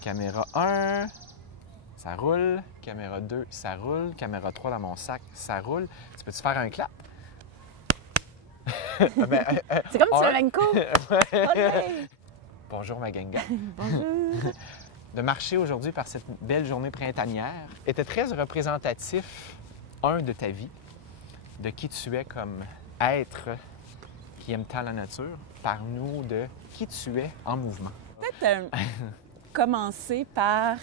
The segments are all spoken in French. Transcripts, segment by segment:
Caméra 1, ça roule. Caméra 2, ça roule. Caméra 3 dans mon sac, ça roule. Tu peux-tu faire un clap? C'est comme Flamenco. Bonjour ma ganga. Bonjour. De marcher aujourd'hui par cette belle journée printanière était très représentatif, de ta vie, de qui tu es comme être qui aime tant la nature. Parle-nous de qui tu es en mouvement. Peut-être commencer par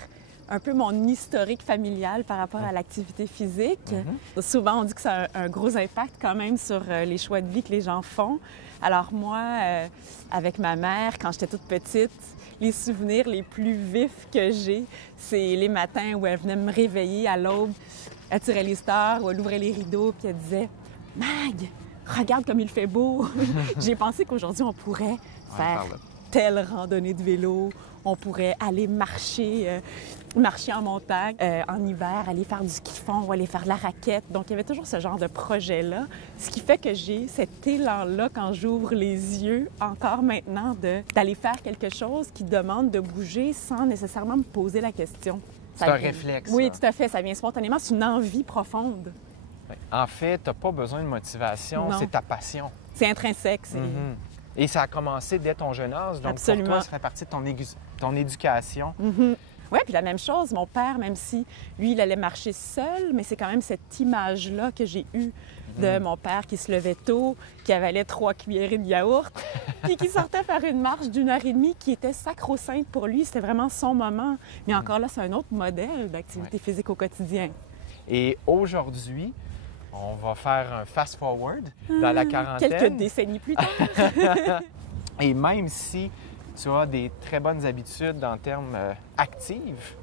un peu mon historique familial par rapport à l'activité physique. Souvent, on dit que ça a un gros impact quand même sur les choix de vie que les gens font. Alors moi, avec ma mère, quand j'étais toute petite, les souvenirs les plus vifs que j'ai, c'est les matins où elle venait me réveiller à l'aube, elle tirait les stores ou elle ouvrait les rideaux puis elle disait « Mag, regarde comme il fait beau! » J'ai pensé qu'aujourd'hui, on pourrait faire telle randonnée de vélo, on pourrait aller marcher en montagne, en hiver, aller faire du ski fond ou aller faire de la raquette. Donc, il y avait toujours ce genre de projet-là, ce qui fait que j'ai cet élan-là quand j'ouvre les yeux, encore maintenant, d'aller faire quelque chose qui demande de bouger sans nécessairement me poser la question. C'est un réflexe. Oui, tout à fait. Ça vient spontanément. C'est une envie profonde. En fait, tu n'as pas besoin de motivation, c'est ta passion. C'est intrinsèque. Et ça a commencé dès ton jeune âge, donc Absolument. pour toi, ça fait partie de ton éducation. Oui, puis la même chose, mon père, même si lui, il allait marcher seul, mais c'est quand même cette image-là que j'ai eue de mon père qui se levait tôt, qui avalait 3 cuillerées de yaourt, puis qui sortait faire une marche d'1h30 qui était sacro-sainte pour lui. C'était vraiment son moment. Mais encore là, c'est un autre modèle d'activité physique au quotidien. Et aujourd'hui, on va faire un fast-forward dans la quarantaine. Quelques décennies plus tard. Et même si tu as des très bonnes habitudes en termes actifs,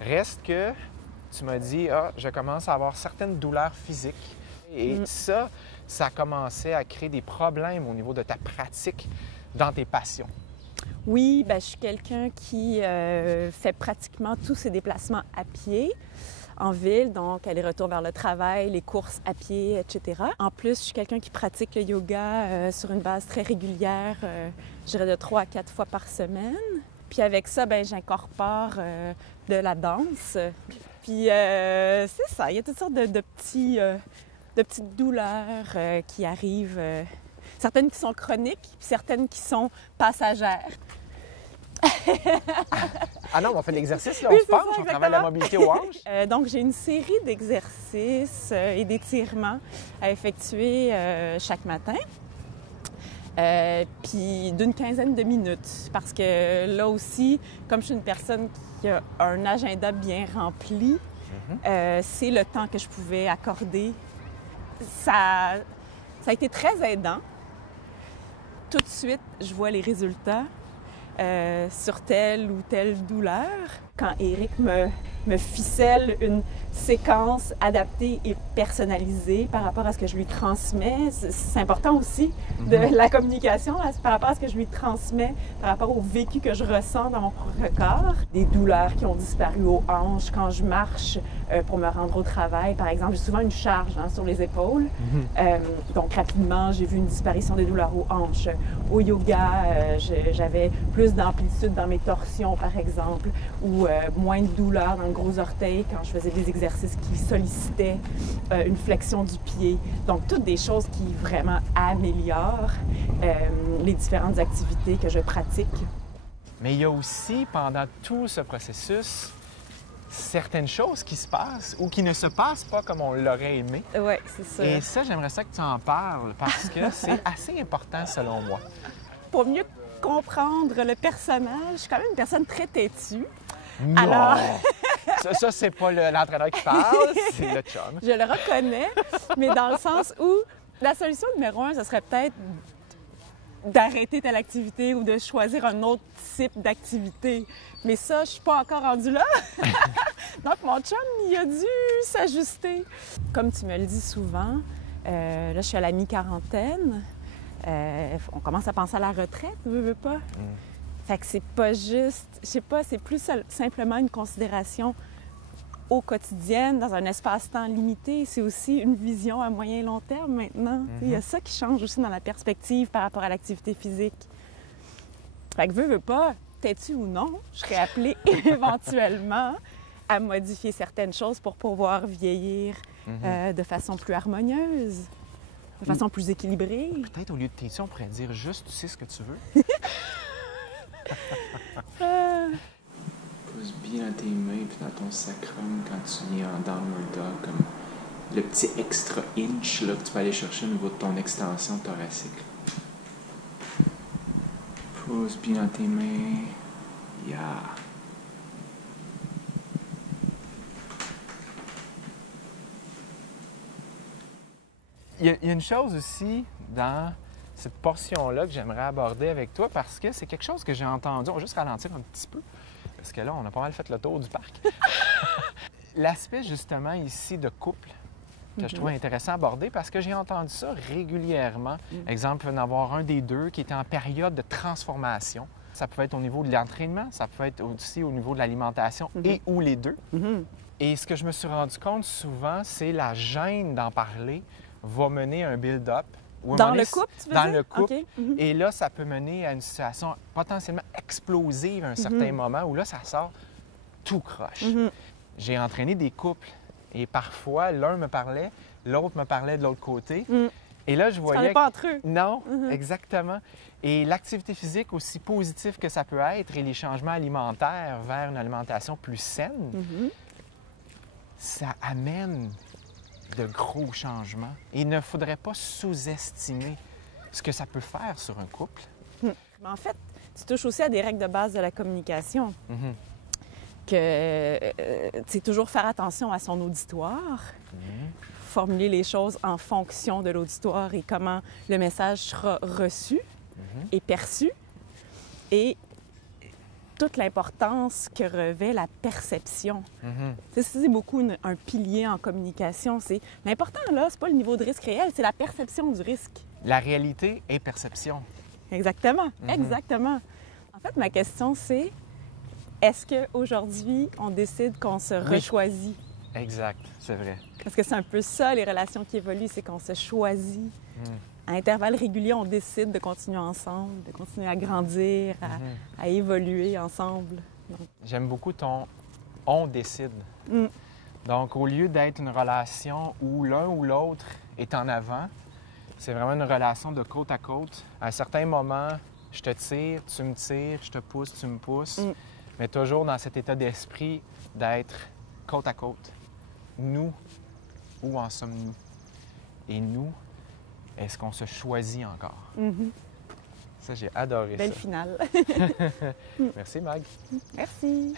reste que tu m'as dit « je commence à avoir certaines douleurs physiques. » Et ça a commencé à créer des problèmes au niveau de ta pratique dans tes passions. Oui, je suis quelqu'un qui fait pratiquement tous ses déplacements à pied en ville, donc aller-retour vers le travail, les courses à pied, etc. En plus, je suis quelqu'un qui pratique le yoga sur une base très régulière, je dirais de 3 à 4 fois par semaine. Puis avec ça, j'incorpore de la danse. Puis c'est ça, il y a toutes sortes de petites douleurs qui arrivent. Certaines qui sont chroniques, puis certaines qui sont passagères. Ah non, on fait l'exercice, là, on se penche, on travaille la mobilité aux hanches. Donc, j'ai une série d'exercices et d'étirements à effectuer chaque matin, puis d'une quinzaine de minutes. Parce que là aussi, comme je suis une personne qui a un agenda bien rempli, c'est le temps que je pouvais accorder. Ça a été très aidant. Tout de suite, je vois les résultats. Sur telle ou telle douleur. Quand Éric me ficelle une séquence adaptée et personnalisée par rapport à ce que je lui transmets, c'est important aussi de la communication par rapport à ce que je lui transmets, par rapport au vécu que je ressens dans mon propre corps. Des douleurs qui ont disparu aux hanches quand je marche pour me rendre au travail, par exemple. J'ai souvent une charge sur les épaules. Donc rapidement, j'ai vu une disparition des douleurs aux hanches. Au yoga, j'avais plus d'amplitude dans mes torsions, par exemple, ou moins de douleur dans le gros orteil quand je faisais des exercices qui sollicitaient une flexion du pied. Donc, toutes des choses qui vraiment améliorent les différentes activités que je pratique. Mais il y a aussi, pendant tout ce processus, certaines choses qui se passent ou qui ne se passent pas comme on l'aurait aimé. Oui, c'est ça. Et ça, j'aimerais ça que tu en parles parce que c'est assez important selon moi. Pour mieux comprendre le personnage, je suis quand même une personne très têtue. Non! Alors... ça c'est pas l'entraîneur qui parle, c'est le chum. Je le reconnais, mais dans le sens où la solution numéro 1, ce serait peut-être d'arrêter telle activité ou de choisir un autre type d'activité. Mais ça, je suis pas encore rendue là. Donc, mon chum, il a dû s'ajuster. Comme tu me le dis souvent, là, je suis à la mi-quarantaine. On commence à penser à la retraite, veux pas. Fait que c'est pas juste, je sais pas, c'est plus simplement une considération au quotidien, dans un espace-temps limité. C'est aussi une vision à moyen et long terme maintenant. Il y a ça qui change aussi dans la perspective par rapport à l'activité physique. Fait que veux pas, têtu ou non, je serais appelée éventuellement à modifier certaines choses pour pouvoir vieillir de façon plus harmonieuse, de façon plus équilibrée. Peut-être au lieu de têtu, on pourrait dire juste tu sais ce que tu veux. Pose bien dans tes mains puis dans ton sacrum quand tu viens en downward dog, comme le petit extra inch là, que tu vas aller chercher au niveau de ton extension thoracique. Pose bien dans tes mains. Yeah. Il y a une chose aussi dans cette portion-là que j'aimerais aborder avec toi parce que c'est quelque chose que j'ai entendu. On va juste ralentir un petit peu parce que là, on a pas mal fait le tour du parc. L'aspect justement ici de couple que je trouve intéressant à aborder parce que j'ai entendu ça régulièrement. Exemple, il va y en avoir un des deux qui était en période de transformation. Ça peut être au niveau de l'entraînement, ça peut être aussi au niveau de l'alimentation et ou les deux. Et ce que je me suis rendu compte souvent, c'est la gêne d'en parler va mener à un build-up. Dans le couple, tu veux dire? Dans le couple. Okay. Et là, ça peut mener à une situation potentiellement explosive à un certain moment où là, ça sort tout croche. J'ai entraîné des couples et parfois, l'un me parlait, l'autre me parlait de l'autre côté. Et là, je voyais... Ça n'est pas entre eux. Non, exactement. Et l'activité physique, aussi positive que ça peut être, et les changements alimentaires vers une alimentation plus saine, ça amène de gros changements. Et il ne faudrait pas sous-estimer ce que ça peut faire sur un couple. Mais en fait, tu touches aussi à des règles de base de la communication. Que c'est toujours faire attention à son auditoire, formuler les choses en fonction de l'auditoire et comment le message sera reçu et perçu. Et toute l'importance que revêt la perception. C'est beaucoup un pilier en communication. C'est l'important, là, c'est pas le niveau de risque réel, c'est la perception du risque. La réalité est perception. Exactement, exactement. En fait, ma question, c'est est-ce qu'aujourd'hui, on décide qu'on se rechoisit? Exact, c'est vrai. Parce que c'est un peu ça, les relations qui évoluent, c'est qu'on se choisit. À intervalles réguliers, on décide de continuer ensemble, de continuer à grandir, à évoluer ensemble. J'aime beaucoup ton « on décide ». Donc, au lieu d'être une relation où l'un ou l'autre est en avant, c'est vraiment une relation de côte à côte. À un certain moment, je te tire, tu me tires, je te pousse, tu me pousses, mais toujours dans cet état d'esprit d'être côte à côte. Nous, où en sommes-nous? Et nous, est-ce qu'on se choisit encore? Ça, j'ai adoré Belle ça. finale. Merci, Mag. Merci.